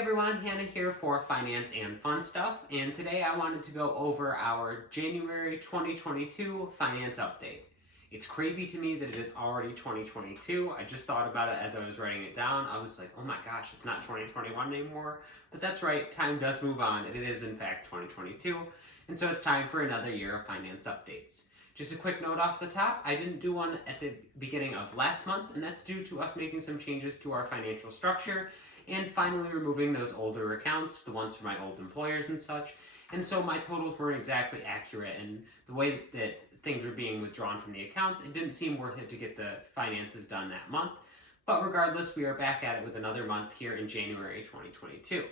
everyone, Hannah here for Finance and Fun Stuff, and today I wanted to go over our January 2022 finance update. It's crazy to me that it is already 2022. I just thought about it as I was writing it down. I was like, oh my gosh, it's not 2021 anymore. But that's right, time does move on, and it is in fact 2022, and so it's time for another year of finance updates. Just a quick note off the top, I didn't do one at the beginning of last month, and that's due to us making some changes to our financial structure and finally removing those older accounts, the ones for my old employers and such. And so my totals weren't exactly accurate, and the way that things were being withdrawn from the accounts, it didn't seem worth it to get the finances done that month. But regardless, we are back at it with another month here in January 2022.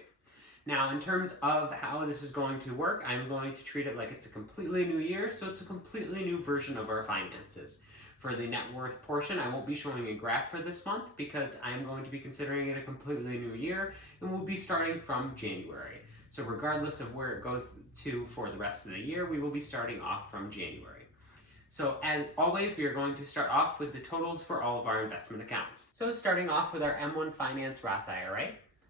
Now, in terms of how this is going to work, I'm going to treat it like it's a completely new year, so it's a completely new version of our finances. For the net worth portion, I won't be showing a graph for this month because I'm going to be considering it a completely new year, and we'll be starting from January. So regardless of where it goes to for the rest of the year, we will be starting off from January. So as always, we are going to start off with the totals for all of our investment accounts. So starting off with our M1 Finance Roth IRA,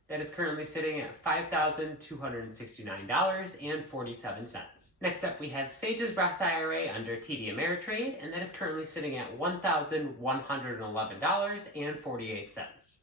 that is currently sitting at $5,269.47. Next up, we have Sage's Roth IRA under TD Ameritrade, and that is currently sitting at $1,111.48.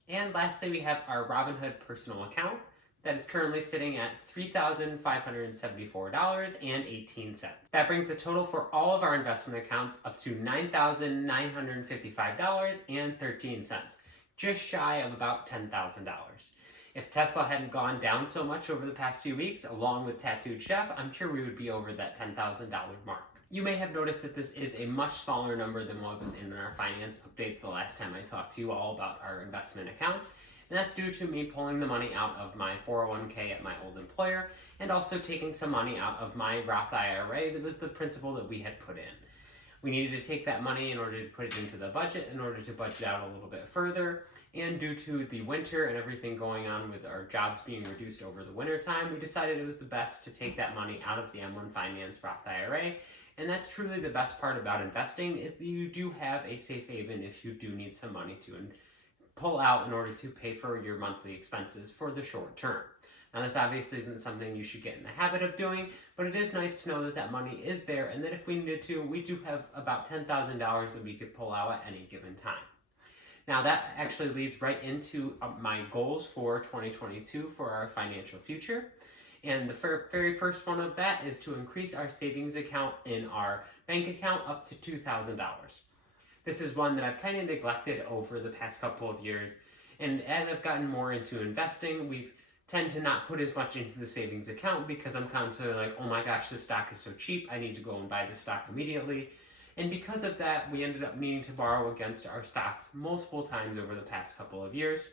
And lastly, we have our Robinhood personal account that is currently sitting at $3,574.18. That brings the total for all of our investment accounts up to $9,955.13, just shy of about $10,000. If Tesla hadn't gone down so much over the past few weeks, along with Tattooed Chef, I'm sure we would be over that $10,000 mark. You may have noticed that this is a much smaller number than what was in our finance updates the last time I talked to you all about our investment accounts, and that's due to me pulling the money out of my 401k at my old employer, and also taking some money out of my Roth IRA that was the principal that we had put in. We needed to take that money in order to put it into the budget, in order to budget out a little bit further, and due to the winter and everything going on with our jobs being reduced over the winter time, we decided it was the best to take that money out of the M1 Finance Roth IRA, and that's truly the best part about investing, is that you do have a safe haven if you do need some money to pull out in order to pay for your monthly expenses for the short term. Now, this obviously isn't something you should get in the habit of doing, but it is nice to know that that money is there, and that if we needed to, we do have about $10,000 that we could pull out at any given time. Now, that actually leads right into my goals for 2022 for our financial future. And the very first one of that is to increase our savings account in our bank account up to $2,000. This is one that I've kind of neglected over the past couple of years, and as I've gotten more into investing, we've tend to not put as much into the savings account because I'm constantly like, oh my gosh, this stock is so cheap, I need to go and buy this stock immediately. And because of that, we ended up needing to borrow against our stocks multiple times over the past couple of years.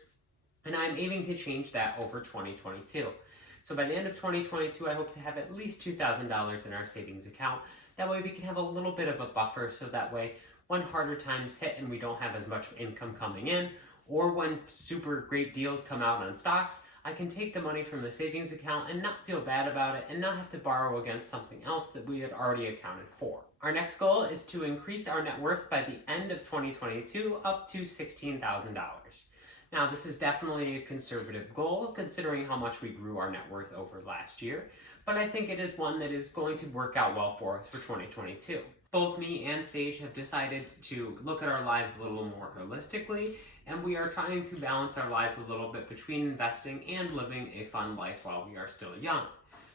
And I'm aiming to change that over 2022. So by the end of 2022, I hope to have at least $2,000 in our savings account. That way we can have a little bit of a buffer, so that way when harder times hit and we don't have as much income coming in, or when super great deals come out on stocks, I can take the money from the savings account and not feel bad about it and not have to borrow against something else that we had already accounted for. Our next goal is to increase our net worth by the end of 2022 up to $16,000. Now, this is definitely a conservative goal considering how much we grew our net worth over last year, but I think it is one that is going to work out well for us for 2022. Both me and Sage have decided to look at our lives a little more holistically, and we are trying to balance our lives a little bit between investing and living a fun life while we are still young.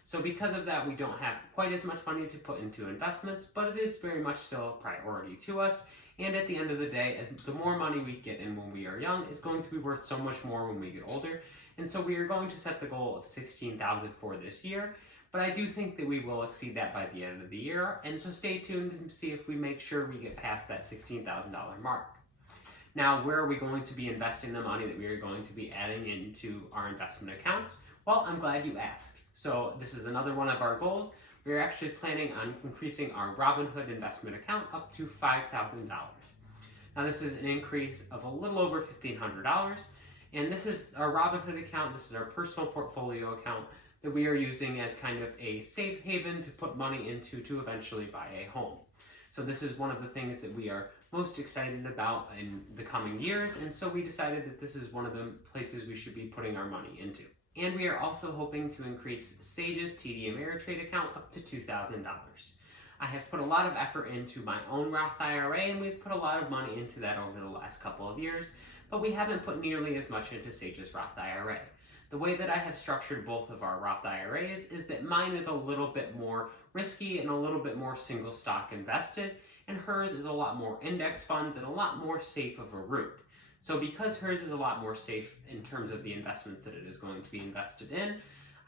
So because of that, we don't have quite as much money to put into investments, but it is very much still a priority to us. And at the end of the day, the more money we get in when we are young is going to be worth so much more when we get older. And so we are going to set the goal of $16,000 for this year. But I do think that we will exceed that by the end of the year. And so stay tuned and see if we make sure we get past that $16,000 mark. Now, where are we going to be investing the money that we are going to be adding into our investment accounts? Well, I'm glad you asked. So this is another one of our goals. We're actually planning on increasing our Robinhood investment account up to $5,000. Now, this is an increase of a little over $1,500. And this is our Robinhood account. This is our personal portfolio account that we are using as kind of a safe haven to put money into to eventually buy a home. So this is one of the things that we are most excited about in the coming years, and so we decided that this is one of the places we should be putting our money into. And we are also hoping to increase Sage's TD Ameritrade account up to $2,000. I have put a lot of effort into my own Roth IRA, and we've put a lot of money into that over the last couple of years, but we haven't put nearly as much into Sage's Roth IRA. The way that I have structured both of our Roth IRAs is that mine is a little bit more risky and a little bit more single stock invested, and hers is a lot more index funds and a lot more safe of a route. So because hers is a lot more safe in terms of the investments that it is going to be invested in,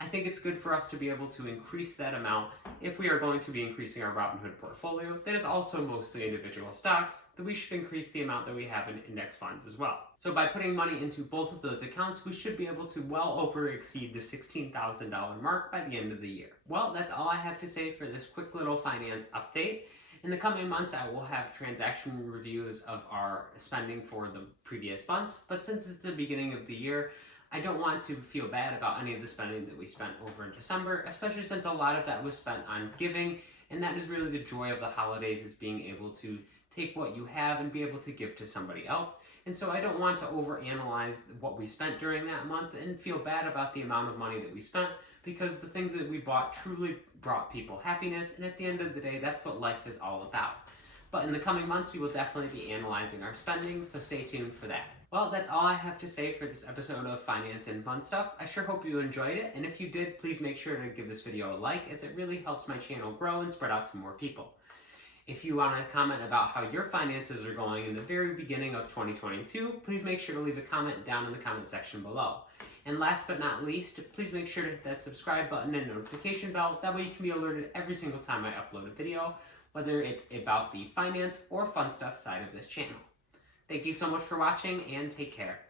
I think it's good for us to be able to increase that amount if we are going to be increasing our Robinhood portfolio that is also mostly individual stocks, that we should increase the amount that we have in index funds as well. So by putting money into both of those accounts, we should be able to well over exceed the $16,000 mark by the end of the year. Well, that's all I have to say for this quick little finance update. In the coming months, I will have transaction reviews of our spending for the previous months, but since it's the beginning of the year, I don't want to feel bad about any of the spending that we spent over in December, especially since a lot of that was spent on giving, and that is really the joy of the holidays, is being able to take what you have and be able to give to somebody else. And so I don't want to overanalyze what we spent during that month and feel bad about the amount of money that we spent, because the things that we bought truly brought people happiness, and at the end of the day, that's what life is all about. But in the coming months, we will definitely be analyzing our spending, so stay tuned for that. Well, that's all I have to say for this episode of Finance and Fun Stuff. I sure hope you enjoyed it, and if you did, please make sure to give this video a like, as it really helps my channel grow and spread out to more people. If you want to comment about how your finances are going in the very beginning of 2022, please make sure to leave a comment down in the comment section below. And last but not least, please make sure to hit that subscribe button and notification bell. That way you can be alerted every single time I upload a video, whether it's about the finance or fun stuff side of this channel. Thank you so much for watching, and take care.